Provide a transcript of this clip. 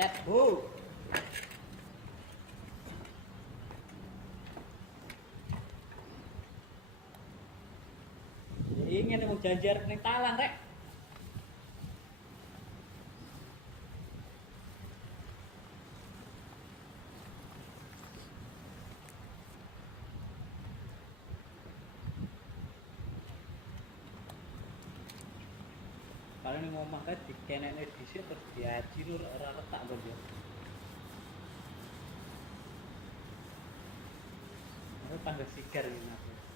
Cet, Bu. Ingin mau jajar ning talan rek. Kalau ning omah kan dikenekne dhisik terus diaji nur ora retak kok ya. Aku tambah sigar ini aku.